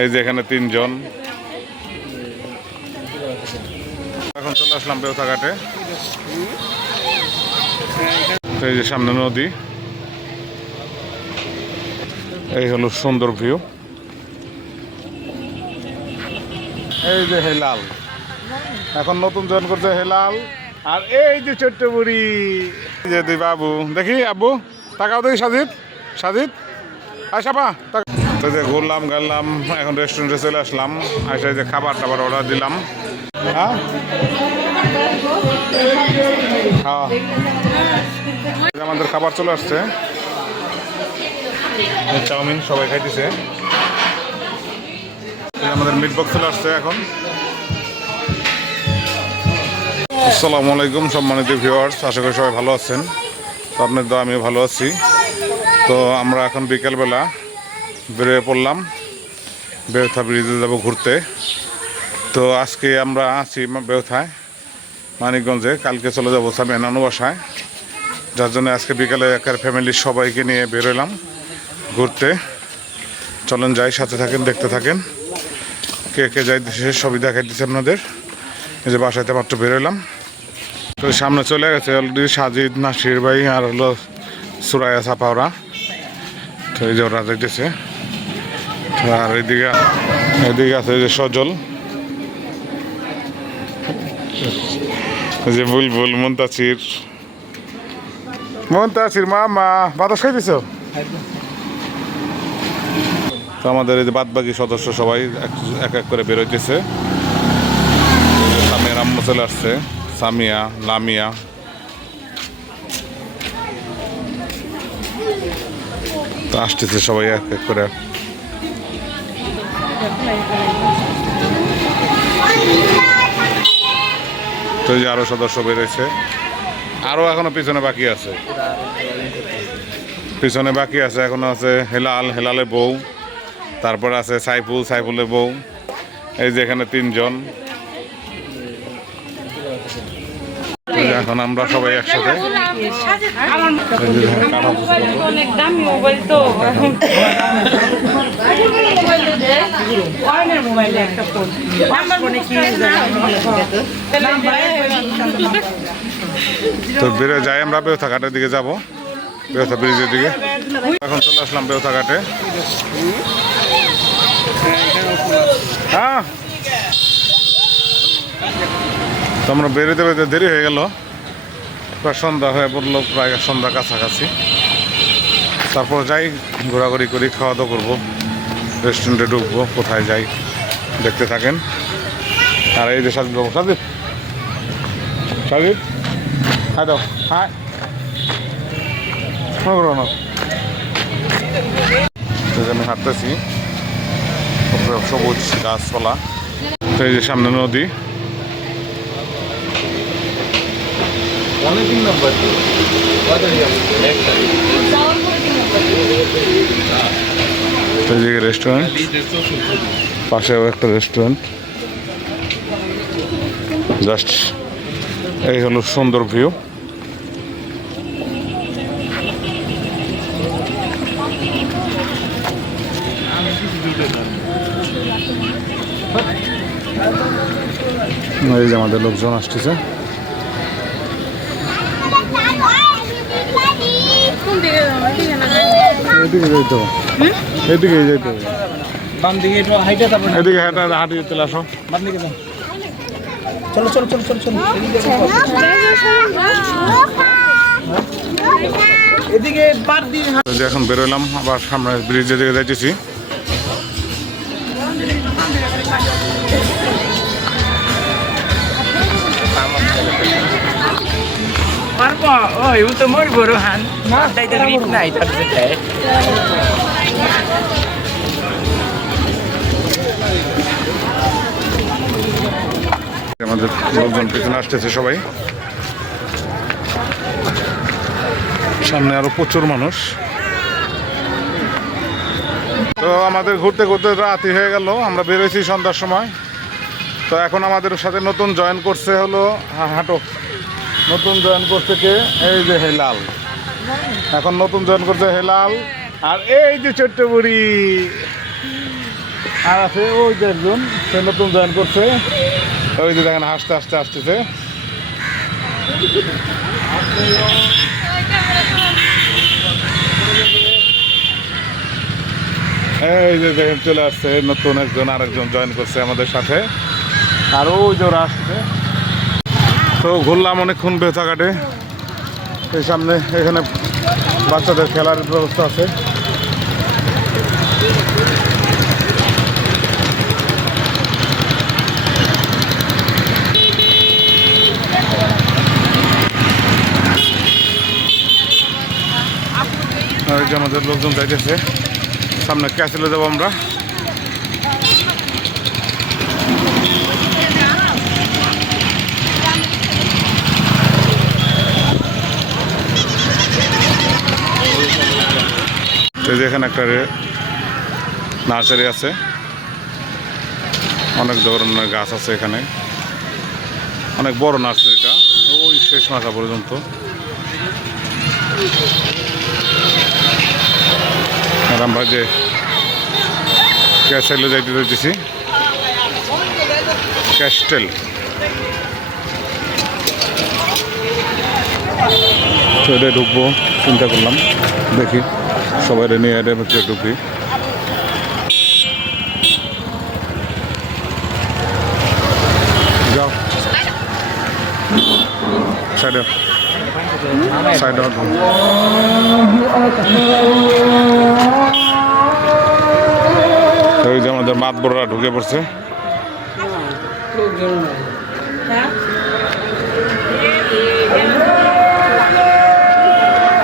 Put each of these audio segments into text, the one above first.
এই যে এখানে তিনজন। এখন চলে আসলাম বেউথা ঘাটে। এই যে সামনে নদী, এই হলো সুন্দর ভিউ। এই যে হেলাল, এখন নতুন জয়েন করছে হেলাল। আর এই যে ছোট্ট বুড়ি, যে দুই বাবু, দেখি আব্বু তাকাও দেখি, সাজিদ সাজিদ আশাপা। তো যে ঘুরলাম গেলাম, এখন রেস্টুরেন্টে চলে আসলাম। আসে যে খাবার টাবার অর্ডার দিলাম। হ্যাঁ হ্যাঁ, আমাদের খাবার চলে আসছে, চাউমিন সবাই খাইতেছে। আমাদের মিট বক্স চলে আসছে এখন। আসসালামু আলাইকুম সম্মানিত ভিউয়ার্স, আশা করি সবাই ভালো আছেন। তো আপনার তো আমিও ভালো আছি। তো আমরা এখন বিকেলবেলা বেরিয়ে পড়লাম, বেউথা ব্রিজে যাব ঘুরতে। তো আজকে আমরা আছি বেউথায় মানিকগঞ্জে, কালকে চলে যাবো সামিয়া নানু বাসায়। যার জন্য আজকে বিকালে একার ফ্যামিলির সবাইকে নিয়ে বেরোলাম ঘুরতে। চলেন যাই, সাথে থাকেন, দেখতে থাকেন। কে কে যাইতেছে সবই দেখাইতেছে আপনাদের। এই যে বাসাতে মাত্র বেরোলাম, তো সামনে চলে গেছে অলরেডি সাজিদ, নাসির ভাই আর হলো সুরায়া সাপাওরা। তো এই যে ওরা যাইতেছে। আর এদিকে আছে যে সজল, যে বুলবুল, মুনতাসির মামা বাতাস খাইতেছ। তো আমাদের এই যে বাদ বাকি সদস্য সবাই এক এক করে বেরোইতেছে। সামিয়ার আম্মু চলে আসছে, সামিয়া, লামিয়া। তো আসতেছে সবাই এক এক করে। তো এই যে আরো সদস্য বেরোইছে, আরো এখনো পিছনে বাকি আছে, এখনো আছে হেলালের বউ, তারপরে আছে সাইফুলের বউ। এই যে এখানে তিনজন। এখন আমরা সবাই একসাথে। তো বেরো যাই, আমরা বেউথা ঘাটের দিকে যাবো, বেউথা ব্রিজের দিকে। এখন চলে আসলাম বেউথা ঘাটে। হ্যাঁ, তো আমরা বেরোতে দেরি হয়ে গেল, প্রায় সন্ধ্যা হয়ে পড়লো, প্রায় সন্ধ্যা কাছাকাছি। তারপর যাই, ঘোরাঘুরি করি, খাওয়া দাওয়া করবো, রেস্টুরেন্টে ঢুকবো, কোথায় যাই দেখতে থাকেন। আর এই যে সাজিদ বাবু, সাজিদ হাই দাও, হাই না। আমি হাঁটতেছি, সবুজ গাছপালা। তো এই যে সামনে নদী, রেস্টুরেন্ট, পাশেও একটা রেস্টুরেন্ট। জাস্ট এই হলো সুন্দর ভিউ। এই যে আমাদের লোকজন আসতেছে। এদিকে যাইতে হবে, এদিকে যাইতে হবে, এদিকে হাঁটি চলে আসো। চলো চলো চলো চলো চলো, এদিকে বাদ দিয়ে এখন বেরোলাম, আবার সামনে ব্রিজের দিকে যাইতেছি। তো মোর বড় হান নাই। আমাদের লোকজন পেছনে আসতেছে সবাই, সামনে আরো প্রচুর মানুষ। তো আমাদের ঘুরতে ঘুরতে রাতই হয়ে গেল, আমরা বেরোইছি সন্ধ্যার সময়। তো এখন আমাদের সাথে নতুন জয়েন করছে হলো হাঁটো, নতুন জয়েন করছে কে, এই যে হেলাল। এখন নতুন জয়েন করছে হেলাল। আর এই যে ছোট্ট বুড়ি, আর আছে ওই যে একজন সে নতুন জয়েন করছে, ওই যে দেখেন হাসতে হাসতে আসতেছে। এই যে দেখেন চলে আসছে নতুন একজন, আরেকজন জয়েন করছে আমাদের সাথে। আর ওই যে ওরা আসছে। তো ঘুরলাম অনেকক্ষণ বেতাঘাটে। এই সামনে এখানে বাচ্চাদের খেলার ব্যবস্থা আছে। আর এই যে আমাদের লোকজন যাইতেছে, সামনে ক্যাসেলে যাবো আমরা। এই যে এখানে একটা নার্সারি আছে, অনেক ধরনের গাছ আছে এখানে, অনেক বড় নার্সারিটা, ওই শেষ মাথা পর্যন্ত। আর আমরা যে ক্যাসেলে যাইতে যাইতেছি, ক্যাস্টেল। তো এটা ঢুকবো চিন্তা করলাম, দেখি সবাই নিয়ে এটা ভিতরে ঢুকি। যাও সাইডে সাইডে। ওই যে আমাদের মাতবররা ঢুকে পড়ছে।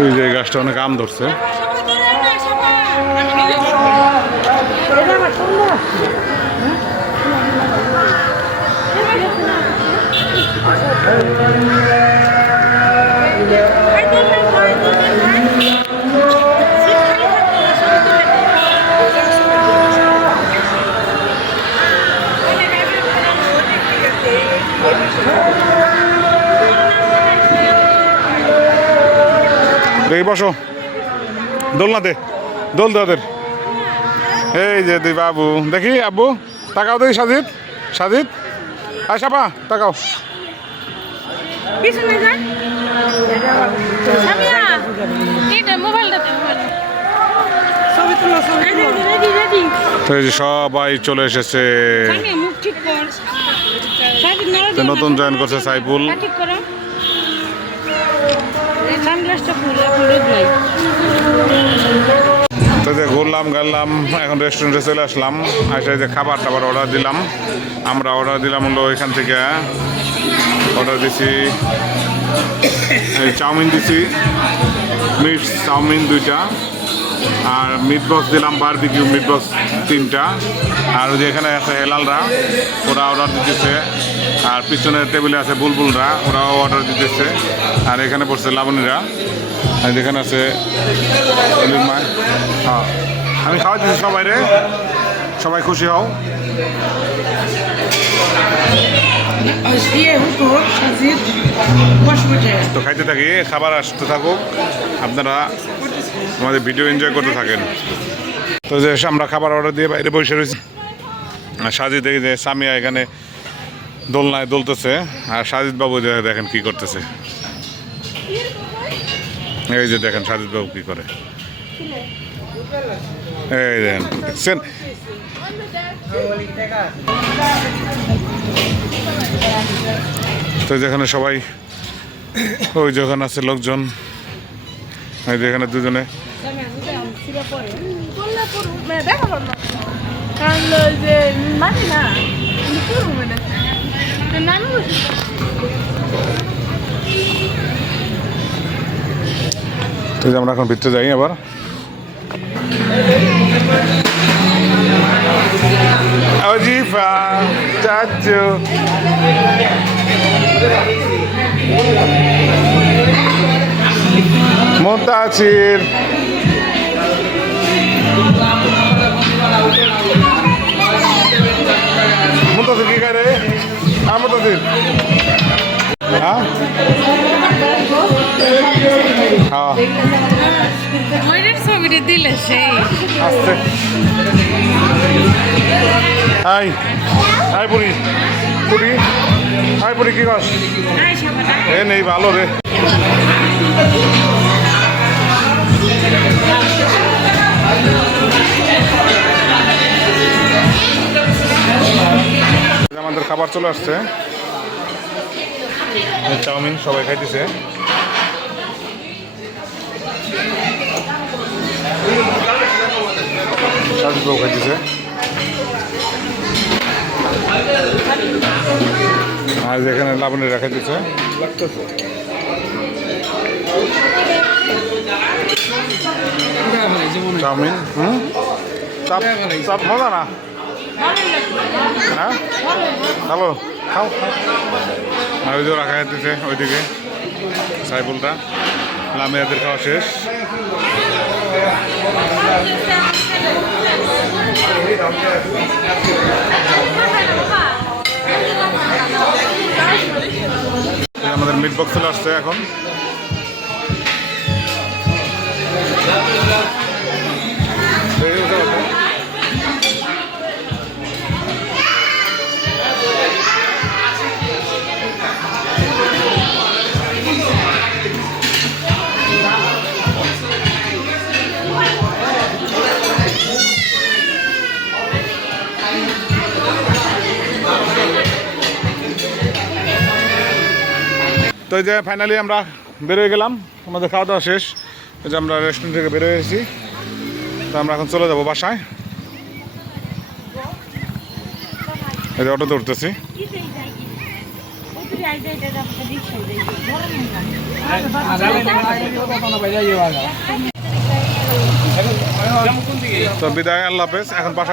ওই যে গাছটা অনেক আম ধরছে। দেখি বসো, দোলনা দে, দোল দে ওদের। এই যে তুই বাবু, দেখি আব্বু তাকাও, দেখি সাজিদ, সাজিদ আর সাপা তাকাও। সবাই চলে এসেছে। নতুন জয়েন করছে সাইফুল। তো যে ঘুরলাম গাড়লাম, এখন রেস্টুরেন্টে চলে আসলাম। এসে যে খাবার টাবার অর্ডার দিলাম। আমরা অর্ডার দিলাম হলো এখান থেকে, অর্ডার দিছি চাউমিন দিছি, মিট চাউমিন 2টা, আর মিট বক্স দিলাম বারবিকিউ মিট বক্স 3টা। আর ওই যে এখানে আছে হেলালরা, ওরা অর্ডার দিতেছে। আর পিছনের টেবিলে আছে বুলবুলরা, ওরাও অর্ডার দিতেছে। আর এখানে পড়ছে লাবণীরা, আর যেখানে আছে মা। হ্যাঁ, আমি খাওয়া দিচ্ছি সবাই রে, সবাই খুশি হও। তো খাইতে থাকি, খাবার আসতে থাকুক, আপনারা আমাদের ভিডিও এনজয় করতে থাকেন। তো যে আমরা খাবার অর্ডার দিয়ে বাইরে বসে রয়েছি। সাজিদ দেখি যে সামিয়া এখানে দোলনায় দোলতেছে, আর সাজিদ বাবু দেখেন কি করতেছে। এই যে দেখেন সাজিদ বাবু কি করে, এই দেখেন। তো যেখানে সবাই, ওই যেখানে আছে লোকজন, এই যেখানে দুজনে। তো আমরা এখন ভিতরে যাই আবার। Ojifa, চাচু মুতাসির, মুতাসির কি করে? মুতাসির হ্যাঁ হ্যাঁ ছবিটা দিলে সেই আসতে হাই হাই পুরি পুরি হাই পুরি কি কস এ নেই ভালো রে আমাদের খাবার চলে আসছে চাউমিন সবাই খাইতেছে শাশুড়িও খাইতেছে আর যেখানে লাবণী রাখা দিচ্ছে চাউমিন চাপ চাপ মজা না হ্যাঁ হ্যালো খাও আর ওই যে রাখা দিচ্ছে ওইদিকে সাইফুলটা লামিয়াদের খাওয়া শেষ আমাদের মিট বক্স চলে আসছে এখন তো এই যে ফাইনালি আমরা বেরোয় গেলাম আমাদের খাওয়া দাওয়া শেষ এই যে আমরা রেস্টুরেন্ট থেকে বেরোয় এসেছি তো আমরা এখন চলে যাবো বাসায় এই যে অটোতে উঠতেছি তো বিদায় আল্লাহ হাফেজ এখন বাসায়